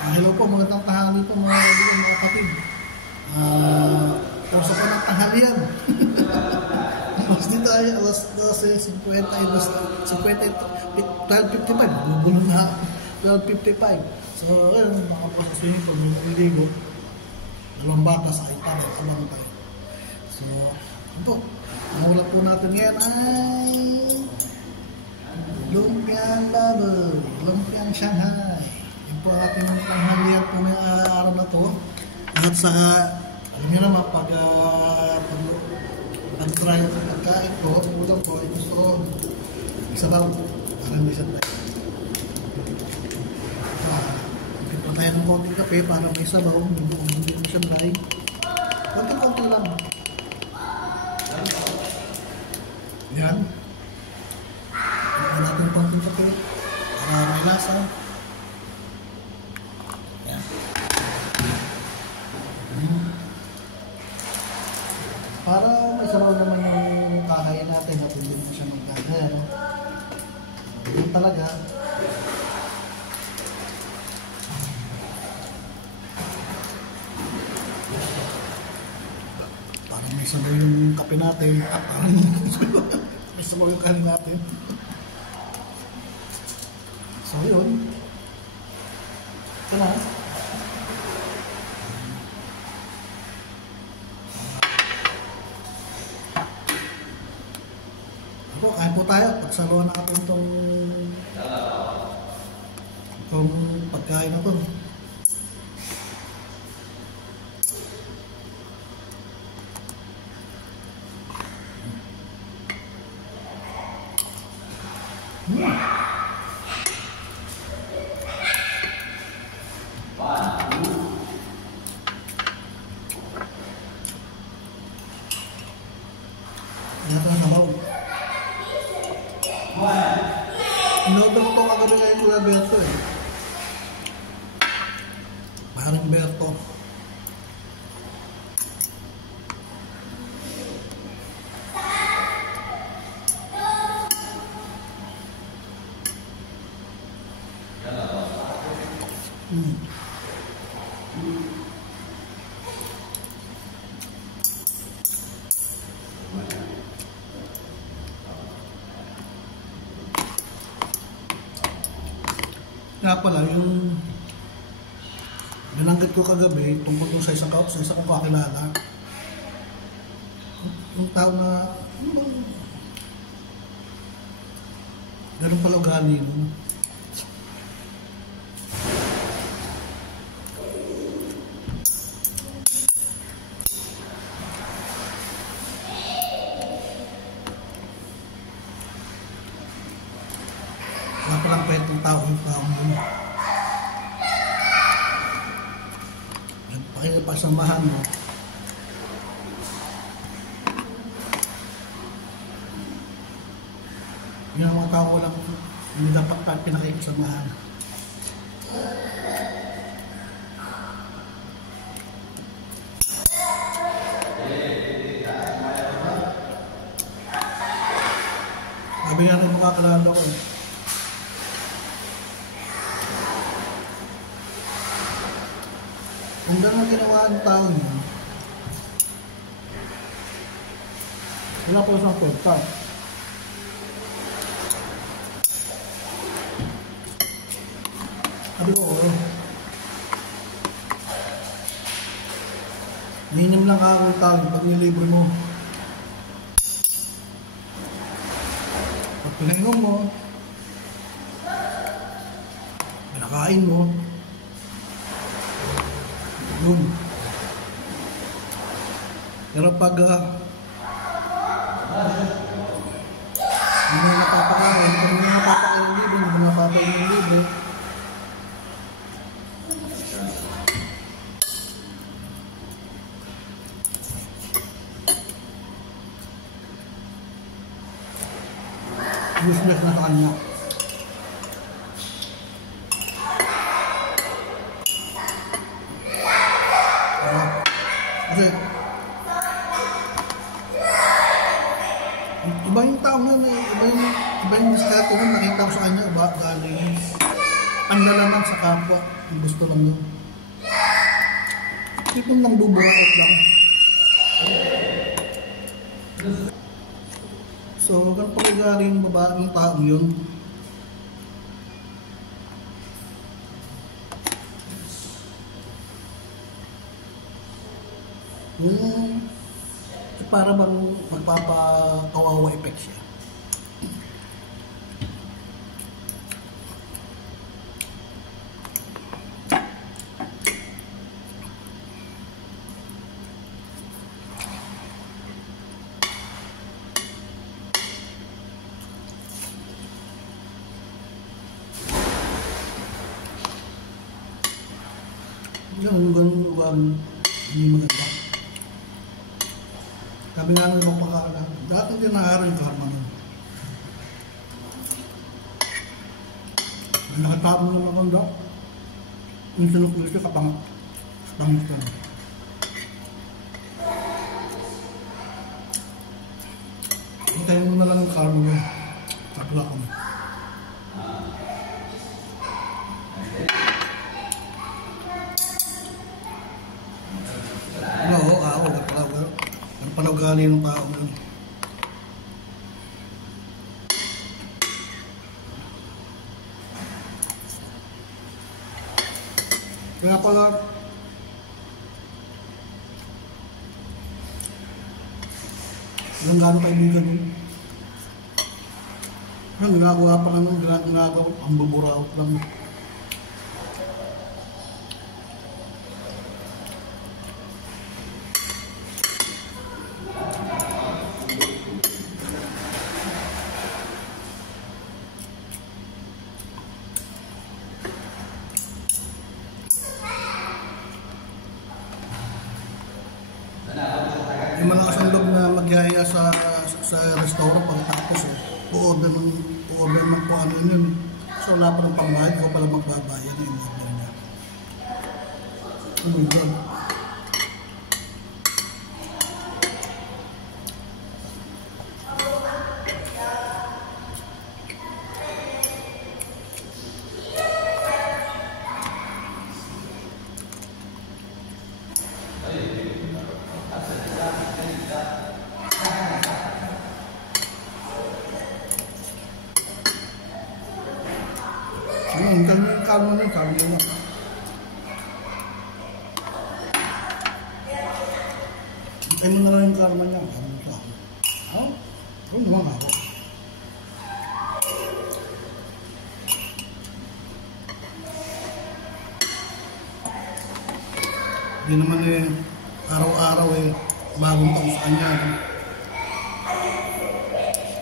Hello po, magandang tanghali po mga kaibigan, mga kapatid. Kurso ko ng tanghalian. Mas dito ay alas 12:50 ay mas 12:55. Bubulo na 12:55. So, ayun, mga pasasuhin ko, may naliligo. Dalawang baka sa itan at abang tayo. So, ano po, ang ulam po natin ngayon ay lumpiang baboy, lumpiang Shanghai. Yan po ang ating tanghalian po ngayong araw na to. At sa, alam nyo naman, pag-try ang pagkain ko, ulam po, ay gusto ko isabaw, parang may sabay. Bigyan po tayo ng konting kape para may sabaw, hindi mo siya dry. Konting-konti lang. Yan. Bigyan natin konting kape para may lasa. Yan. Para may sabaw naman yung kakain natin at hindi mo siya magkagaya, no? Yun talaga. Parang may sabaw yung kape natin at parang may sabaw yung kanin natin. So yun. Ito na. Po, kain po tayo. Pagsaluan natin itong pagkain na ito. Ito na sabaw. Inodo ko itong kagabi kay Kuya Berto eh. Maring Berto. Kaya pala, yung binanggit ko kagabi tungkol yung sa isa kong kakilala, yung tao na ganun pala ugali nun. Wala palang kwentong tao yung tao mo. Pakipasamahan mo. Yung mga tao walang hindi dapat pinakikisamahan. Sabi nga rin makakalala ko eh. Kung gano'n ginawa ang tao niya, wala po isang kwenta. Sabi ko, minim lang ako yung tao pag nilibre mo. Pag pinainom mo, pinakain mo, yun. Pero pag hindi mo napapakain, pag hindi mo napapakain ng libre, hindi mo napapakain ng libre, useless na sa kanya. Kasi iba yung tao nun eh, iba yung diskarte nun, nakita ko sa kanya, galing ang pinalaman sa kapwa. Ang gusto lang yun. Tipong lang buburait lang. So, ganun pala galing babaeng taong yun. Yung para bang magpapakawawa effect siya. Yung ganun hindi maganda. Sabi nga nung pagkakala, dati din naaral ko harman. Nakatapon naman akong daw. Yung sinukulis ka kapangit ka. Hintayin mo na lang ang karma mo. Kapla kami. Oo, ang panaugali ng tao mo. Kaya pala, gano'n kaibigan mo. Ang ginagawa pa lang ng ginagawa, ang buburaot lang. Yung malakas ang loob na magyaya sa restaurant pagkatapos u-order ng kung ano yun. So wala pa ng pangbayad, ko pala magbabayad yung order niya. Oh my God. Ang ganyan kalma nun, sabi ko na. Ay mo na lang yung kalma niya, sabi ko sa akin. Ako naman ako. Hindi naman araw-araw bagong taon sa kanya.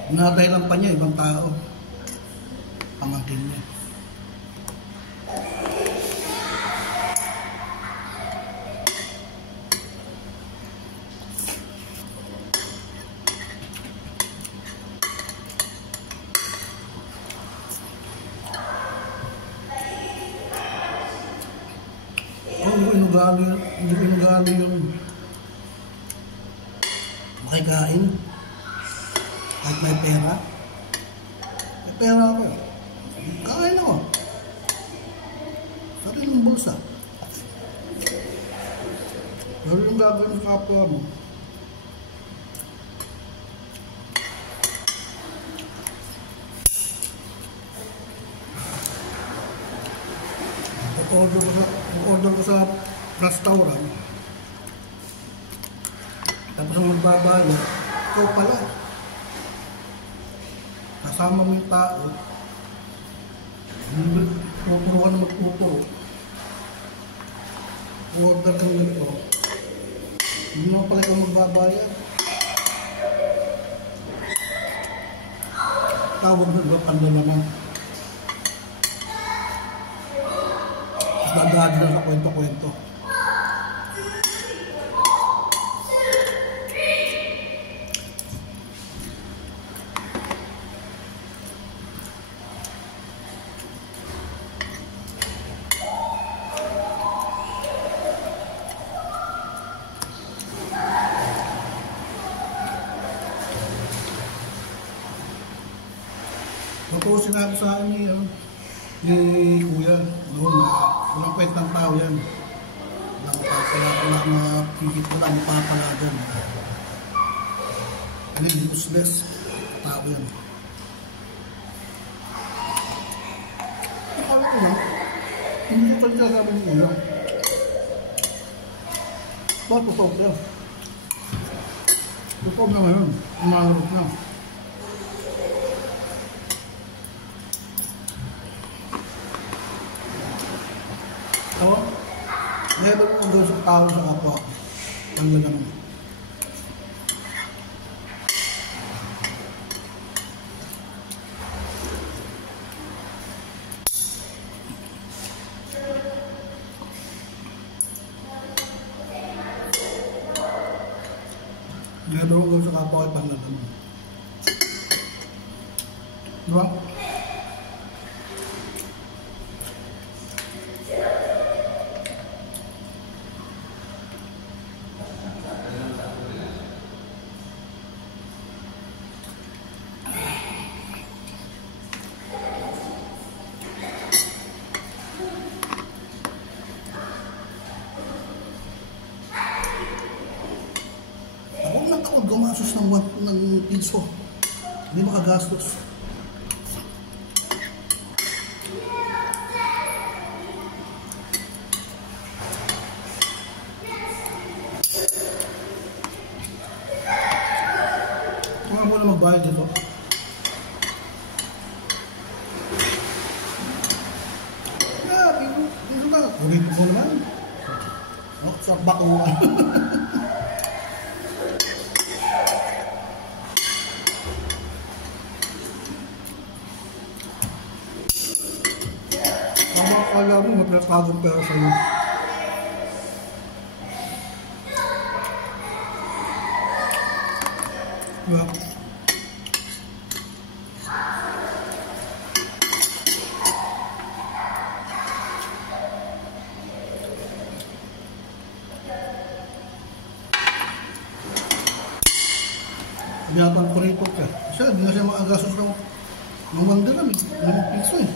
Nadahilan pa niya, ibang tao. Pamangkin niya. Hindi ko inugali yung makikain kahit may pera. May pera ako. Kakain ako. Sa rin yung bulsa. Pero yung gagawin sa kapwa mo, order ko sa restaurant, tapos ang magbabayad, ikaw pala. Kasama mo yung tao, tuturo ka na magtuturo. Order kang ganito, hindi mo pala ikaw magbabayad. Tawag na iba panda naman. Dadaan na sa kwento-kwento. Ako sinabi sa akin ni Kuya, kwentang tao yan. Wala makikit, wala mapapala dyan. Ano yung useless tao yan. Akala ko na, hindi ko talaga sabi ng ulam. Bakit totoo yan? Totoo na ngayon, umarot na. So, level mo doon sa tao sa kapwa. Ang ganda naman. Level mo doon sa kapwa ay pangalaman naman. Diba? Gumastos ng piso. Hindi makagastos. Kung mo na magbayad dito. Piso na. Ulit mo naman. Sa bakuan. Akala mo, magpapagong pera sa'yo. Diba? Biyatan ko rito ka. Kasi hindi na siya makagasos ng mandaram eh. Ng piso eh.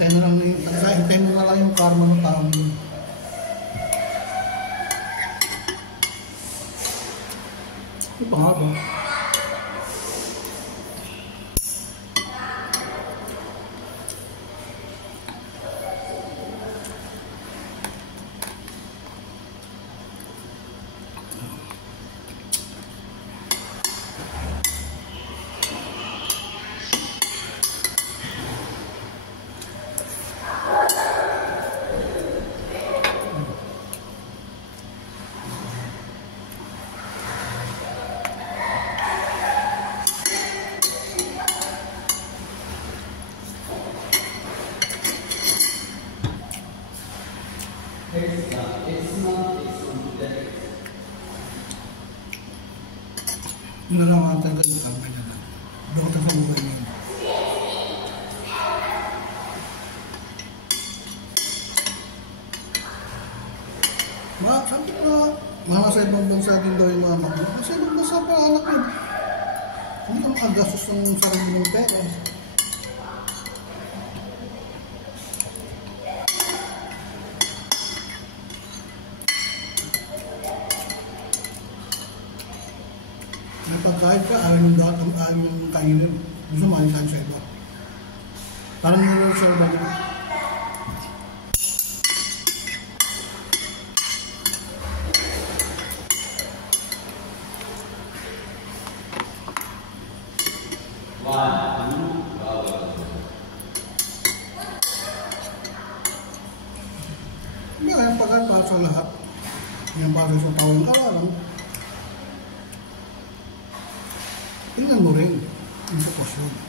Hintayin mo na lang yung karma ng tao yun. Ito pa nga ba? Yun na lang ang tanggal yung kamay na lang. Doon sa mukha niya. Sabi ko na, sa ibang bansa din daw yung anak mo. Kasi ibang bansa pa anak mo. Hindi ka makagastos ng sarili ng pera. Pagkain ka, ayaw ng lahat ang ayaw ng kainin. Gusto mahin tayo sa iba. Parang nilalaw sa iba nila. Hindi kaya pagkain para sa lahat. Yung base sa tawang kawalan, tingnan mo rin yung sitwasyon.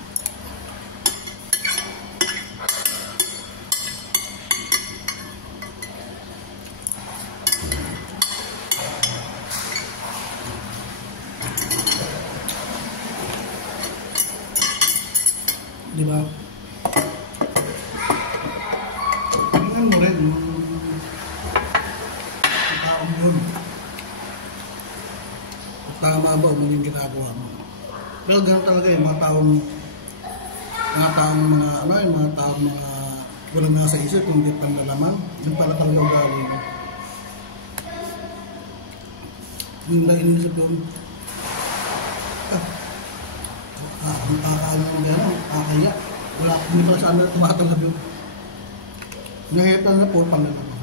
Diba? Tingnan mo rin yung taong yun. Tama ba o yung ginagawa mo? Pero gano'n talaga yung mga taong walang nasa isip, kung di panlalaman, yung pala talaga ugali mo. Yung nainisip doon, ang kakaalam mo gano'n, kakaya. Wala, hindi pa saan na tumatanggap yun. Nahitan na po, panlalaman.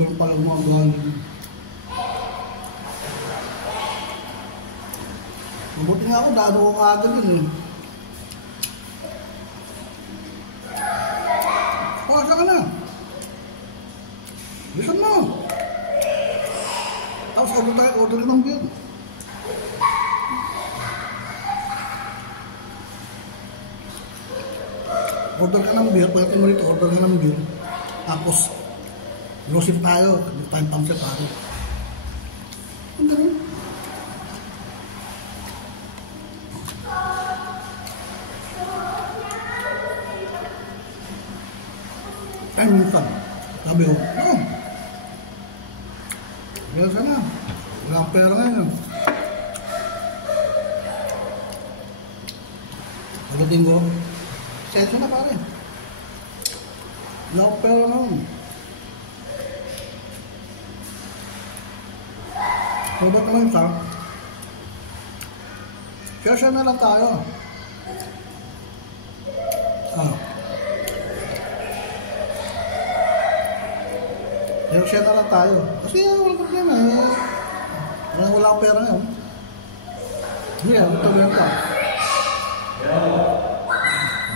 Ganun pala mga ugali. Mabuti nga ako, dado ko kaagad yun eh. Pasa ka na. Bisan mo. Tapos order ng beer. Order ka ng beer, pagdating mo rito, order ka ng beer. Tapos, grocery tayo, tayong pamset tayo. Ang ganun. Ay, minsan. Sabi ko, no. Kaya sana. Wala akong pera ngayon. Pagdating ko, sensya na pare. Wala akong pera ngayon. So, ba't naman ka? Share na lang tayo. Share na lang tayo. Kasi walang problema. Wala akong pera ngayon. Hindi, ito lang ka.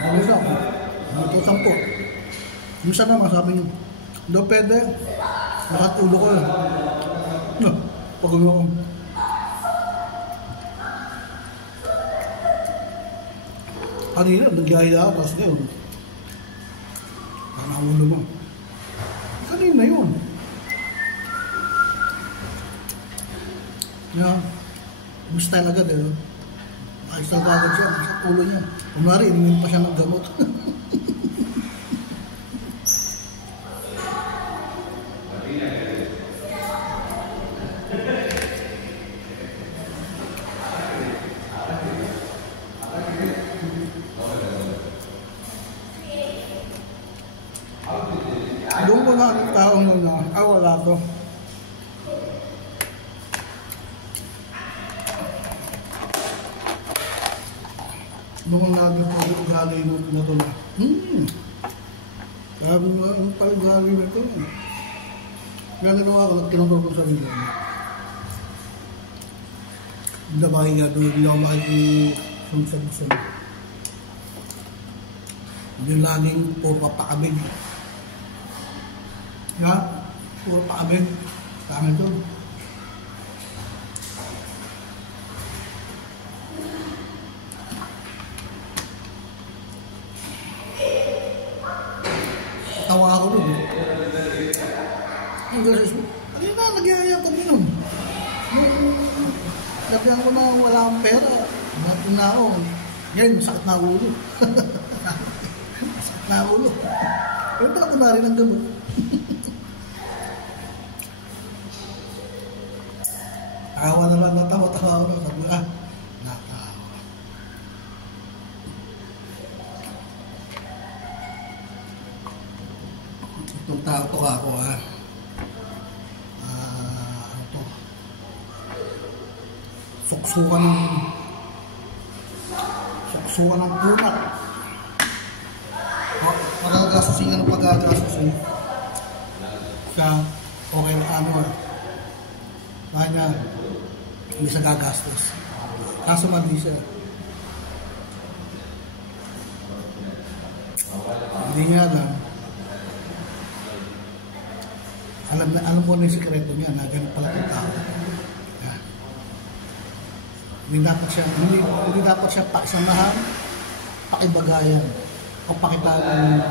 Minsan, ito 10. Minsan naman sabi niyo, hindi pwede. Nakatulo ko yun. No. Pagod ako. Kanina, nagyaya ako, tapos ngayon. Nakaulo mo. Kanina yun. Yan. Style agad eh. Style agad siya. Sa ulo niya. Kumari, inimin pa siya ng gamot. Doon ko na ang taong yun na, wala to. Doon ko naging pag-ugali na ito na. Sabi mo, ang pag-ugali na ito. Kaya nagawa ko, nagtinangkol ko sa sarili. Hindi ba kaya doon, hindi ako makikisunsag-sunod. Hindi laging puro papakabig. Ya, puro pakabig. Tama ito. Tawa ako doon. Ang gasis mo, ano na, nagyayang kami nun. Sabihan ko na wala akong pera. Natin na ako. Ngayon, masakit na ulo. Masakit na ulo. Pero pala ko na rin ang gamot. Tawa na lang, natawa ko na. Sabi ko, natawa. Itong tao to ako, ito. Suksukan ng punat. Pagkagasusin ka ng pagkagasusin. Siya, okay na kanya, hindi siya gagastos. Kaso mali siya. Hindi niya alam ko na yung sikreto niya na ganun pala ng tao. Yeah. Hindi dapat siya paisamahan, pakibagayan, o pakitaan.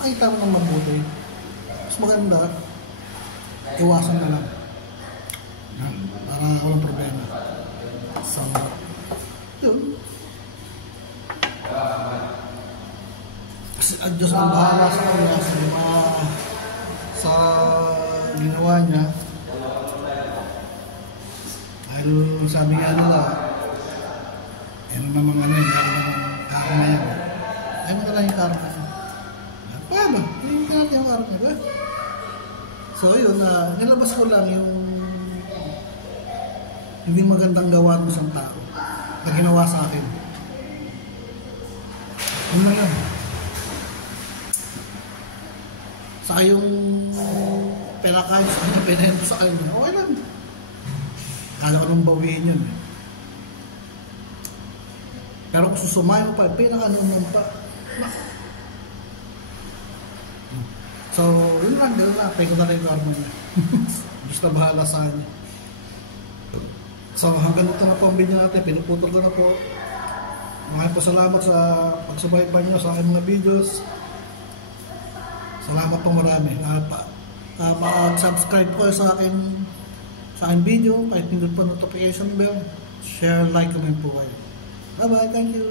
Makita mo ng mabuti. Mas maganda, iwasan na lang. Yeah. Para walang problema. So, yun. Kasi ang Diyos ang bahala sa kanya sa ginawa niya. Dahil sabi nga nila, yan namang yan namang karma yan. Ay mo na yung karma niya. Paano? Hindi ka natin yung karma niya. So yun, nilabas ko lang yung hindi magandang gawa ng isang tao na ginawa sa akin. Yun lang yan. Saka yung pinakain sa kanya, pinahento sa kanya, okay lang. Kala ko nang bawiin yun. Pero kung susumayo pa, pinakanunan pa. So, yun lang, gano'n na. Pwede ko na rin yung karma niya. Gusto na bahala sa kanya. So, hanggang dito na po ang video natin. Pinuputol ko na po. Maraming po salamat sa pagsubaybay nyo sa aking mga videos. Salamat po marami. Mag-subscribe po sa aking video. Pahit nindot po notification bell. Share, like, comment po kayo. Bye-bye. Thank you.